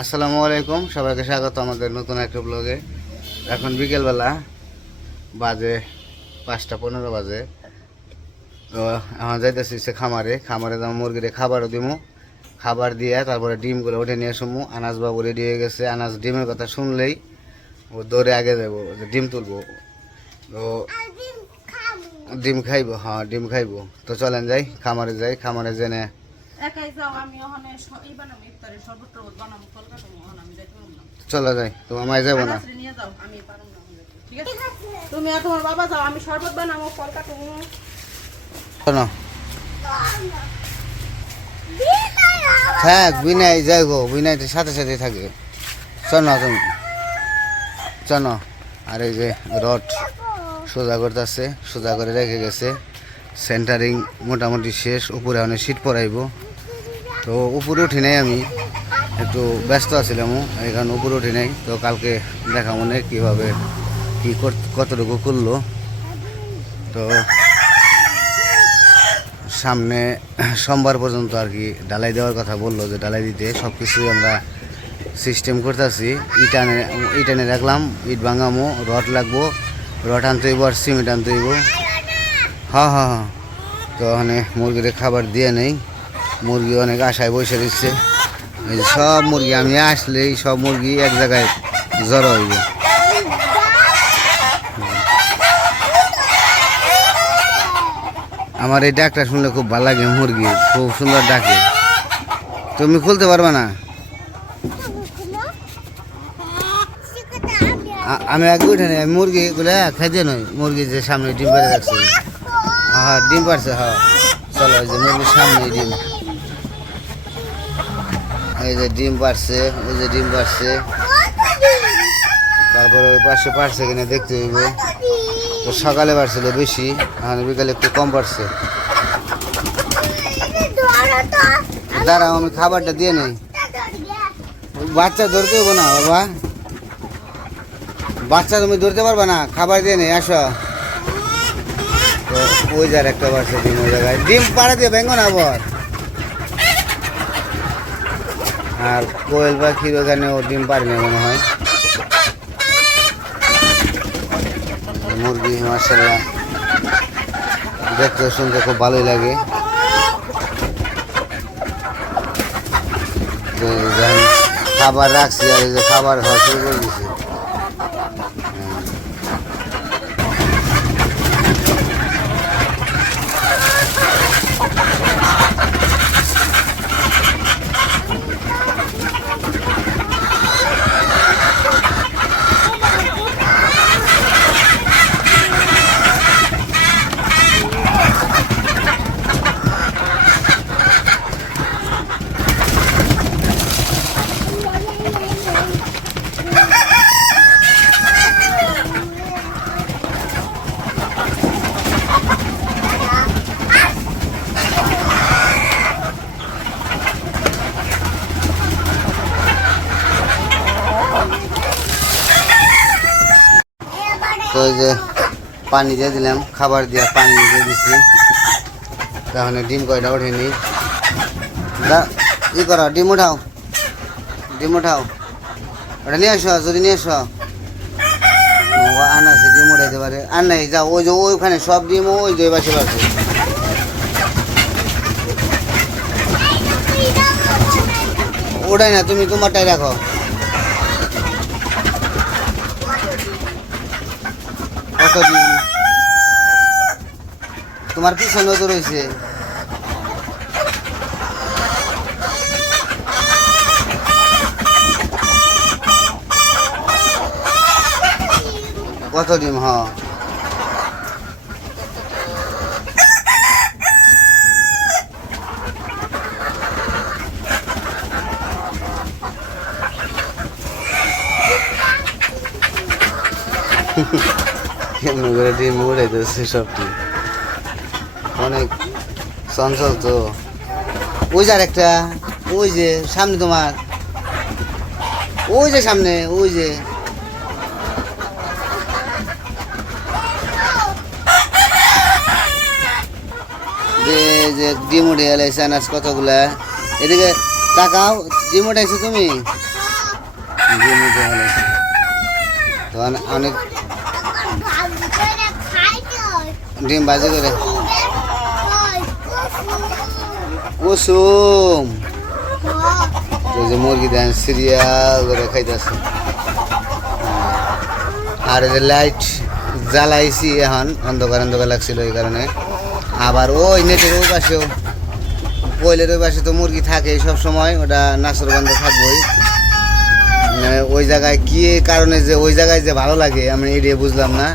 আসসালামু আলাইকুম, সবাইকে স্বাগত আমাদের নতুন একটা ব্লগে। এখন বিকেলবেলা বাজে 5:15 বাজে। তো এখন যাইতেছি সে খামারে যাবো, মুরগিরে খাবারও দিমু। খাবার দিয়ে তারপরে ডিমগুলো উঠে নিয়ে আসবো। আনাজ বাবু রেডি হয়ে গেছে। আনাজ ডিমের কথা শুনলেই ও দৌড়ে আগে যাবো, ডিম তুলবো। তো ডিম খাইবো, হ্যাঁ ডিম খাইবো। তো চলেন যাই, খামারে যাই। খামারে জেনে চলে যাই। তো আমায় যাবো না, তুমি আর তোমার বাবা যাও, আমি শরবত বানাবো, ফল কাটবো। শোনো, থাক বিনাই যাই গো, বিনাই তো সাথে সাথে থাকে। শোনো তুমি, শোনো। আর এই যে রড সোজা করতেছে, সোজা করে রেখে গেছে। সেন্টারিং মোটামুটি শেষ। উপরে অনেক শীত পরাইব। তো উপরে উঠি নাই, আমি একটু ব্যস্ত আছিলাম, এই কারণে উপরে উঠি নাই। তো কালকে দেখা মনে কীভাবে কী কতটুকু করলো। তো সামনে সোমবার পর্যন্ত আর কি ঢালাই দেওয়ার কথা বললো, যে ঢালাই দিতে সব কিছুই আমরা সিস্টেম করতেছি। ইটানে রাখলাম, ইট ভাঙামো, রড লাগবো, রড আনতে হইব আর সিমেন্ট আনতে হইব। হ্যাঁ হ্যাঁ হ্যাঁ। তো ওখানে মুরগির খাবার দিয়ে নেই। মুরগি অনেক আশায় বসে দিচ্ছে। এই যে সব মুরগি, আমি আসলেই সব মুরগি এক জায়গায় জড়ো হইব। আমার এই ডাকটা শুনলে খুব ভালো লাগে, মুরগি খুব সুন্দর ডাকে। তুমি খুলতে পারবে না? আমি আগে উঠে নেই, মুরগিগুলো খাইতে নয়। মুরগি যে সামনে ডিম পেড়ে রাখছে, হ্যাঁ ডিম পারছে, হ্যাঁ চলো। এই যে মুরগির সামনে ডিম, এই যে ডিম পারছে, এই যে ডিম পারছে। তারপরে ওই পাশে পারছে কিনা দেখতে হইব। তো সকালে পারছিল বেশি, এখন বিকালে একটু কম পারছে। দাঁড়াও, আমি খাবারটা দিয়ে নেই। বাচ্চা ধরতে হইব না বাবা, বাচ্চা তুমি ধরতে পারবে না, খাবার দিয়ে নেই, আসো। তো ওই যার একটা বাচ্চা ডিম, ওই জায়গায় ডিম পাড়া দিয়ে ভেঙো না আবার। আর কোয়েল পাখির ওখানে ও ডিম পারেনি মনে হয়। মুরগি মাশাআল্লাহ দেখতে শুনতে খুব ভালোই লাগে। খাবার রাখছি, আর এই যে খাবার খাওয়া শুরু করে দিছি। তো এই যে পানি দিয়ে দিলাম, খাবার দিয়ে পানি দিয়ে দিচ্ছি। তাহলে ডিম কয়টা ওঠেনি, ই করো, ডিম উঠাও, ডিম উঠাও, ওটা নিয়ে আসো, যদি নিয়ে আসো। আন আছে, ডিম উঠাইতে পারে। আর নাই যাও, ওই যে ওইখানে সব ডিম ওই যে বাসে বাসে। ওটাই না, তুমি তোমারটাই রাখো। কত ডিম তোমার পিছনে তো রয়েছে। কত ডিম, হ্যাঁ কেমন করে ডিম উড়ে দিচ্ছে সবটি, অনেক চঞ্চল। তো ওই যার একটা, ওই যে সামনে তোমার, ওই যে সামনে, ওই যে ডিম উঠে এলাইছে আনাজ কতগুলা। এদিকে তাকাও, ডিম উঠাইছো তুমি। ডিম দিতে ভালো হয়েছে। তো অনেক ডিম বাজি করে কুসুম এই যে মুরগি দেন সিরিয়াল করে খাইতেছে। আর এই যে লাইট জ্বালাইছি এখন অন্ধকার অন্ধকার লাগছিল এই কারণে। আবার ওই নেটের ওই পাশেও কোয়েলের ওই পাশে তো মুরগি থাকে সব সময়, ওটা নাচর বন্ধ থাকবোই। ওই জায়গায় কি কারণে যে ওই জায়গায় যে ভালো লাগে আমি এটাই বুঝলাম না।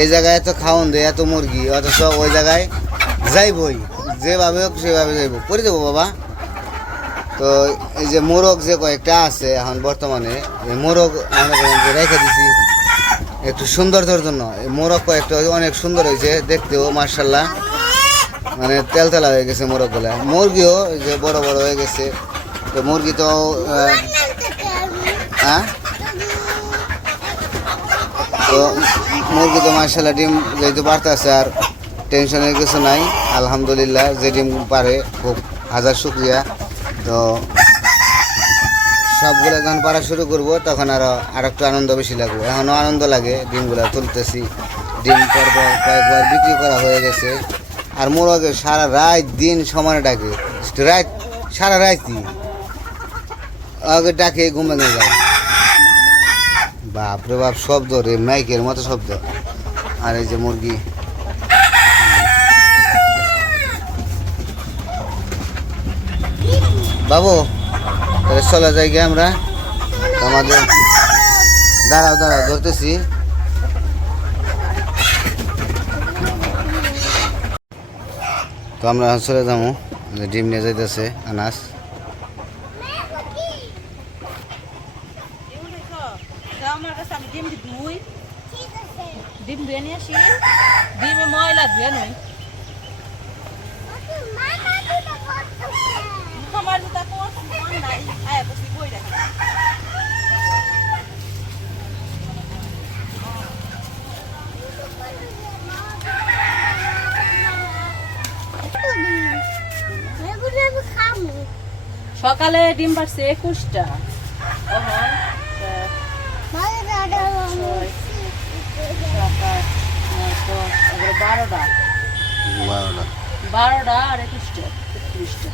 এই জায়গায় এত খাওয়ান দেয় এত মুরগি, অথচ ওই জায়গায় যাইবই, যেভাবে হোক সেভাবে যাইব, করে দেবো বাবা। তো এই যে মোরগ যে কয়েকটা আছে এখন বর্তমানে, এই মোরগ মনে করেন যে রেখে দিছি একটু সৌন্দর্যের জন্য। এই মোরগ কয়েকটা অনেক সুন্দর হয়েছে দেখতেও মার্শাল্লাহ, মানে তেলতেলা হয়ে গেছে মোরগগুলা। মুরগিও এই যে বড় বড় হয়ে গেছে। তো মুরগি তো হ্যাঁ, তো মুরগি তো মার্শাল্লাহ ডিম যেহেতু পারতেছে আর টেনশনের কিছু নাই, আলহামদুলিল্লাহ। যে ডিম পারে খুব হাজার শুক্রিয়া। তো সবগুলো যখন পারা শুরু করবো তখন আর একটু আনন্দ বেশি লাগবে। এখনও আনন্দ লাগে, ডিমগুলো তুলতেছি। ডিম পরপর কয়েকবার বিক্রি করা হয়ে গেছে। আর মোরগে সারা রাত দিন সমানে ডাকে, রাত সারা রাতই আগে ডাকে ঘুম ভেঙে যায়। বাপরে বাপ শব্দ রে, মাইকের মতো শব্দ। আর এই যে মুরগি বাবু, তাহলে চলে যাই গে আমরা। আমাদের দাঁড়াও দাঁড়াও ধরতেছি। তো আমরা চলে যাবো, ডিম নিয়ে যাইতেছে আনাস। ডিম ধুয়ে নিয়ে আসি, ডিমে ময়লা ধুয়ে নই। আমার জুতা কোন নাই, আয়া তো বই রাখি। সকালে ডিম পারছে 21টা, 12টা আর 21টা 31টা।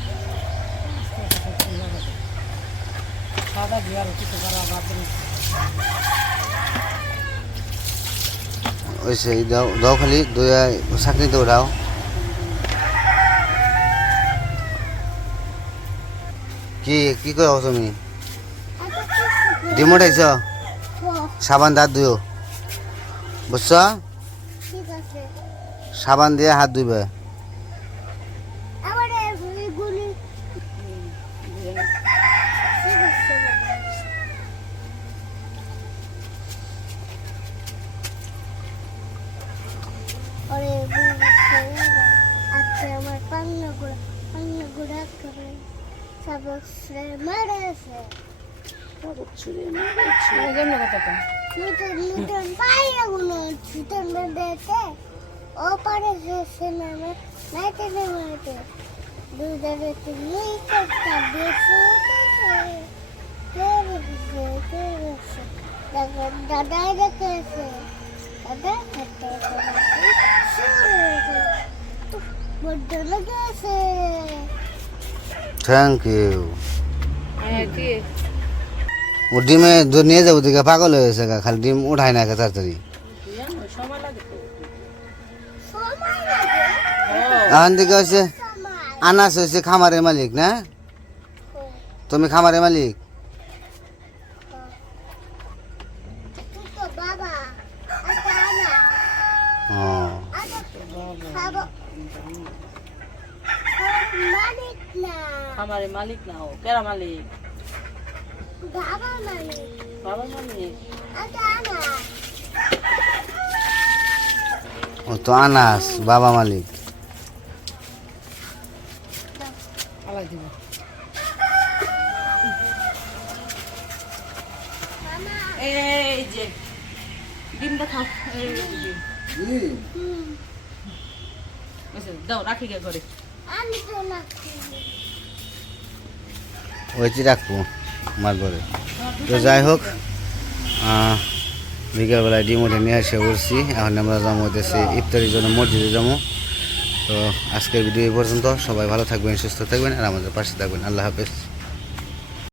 ওই সেই দাও দাও, খালি চাকরিতে উঠাও। কি কি করো তুমি? ডিম উঠাইছ? সাবান দাঁত ধুও, বুঝছ? সাবান দিয়ে হাত ধুইবে। দাদাই দেখেছে, দাদা বড্ড লেগেছে। Thank you. ও ডিমে নিয়ে যাবো দিকে পাগল হয়ে গেছে, খালি ডিম উঠায় না তাড়াতাড়ি। এখন দিকে হচ্ছে আনাস হয়েছে খামারের মালিক না? তুমি খামারের মালিক? আমার মালিক না, ও কেরা মালিক? বাবা মালিক। ও তো আনাস বাবা মালিক। এই যে ডিম দেখাও, দাও রাখি গে ঘরে। ওইটি রাখবো মার ঘরে। তো যাই হোক বিকেলবেলায় ডিম উঠে নিয়ে এসে বলছি এখন আমরা যাবো হইতেছি ইফতারির জন্য মসজিদে যাবো। তো আজকের ভিডিও এই পর্যন্ত, সবাই ভালো থাকবেন, সুস্থ থাকবেন আর আমাদের পাশে থাকবেন। আল্লাহ হাফেজ।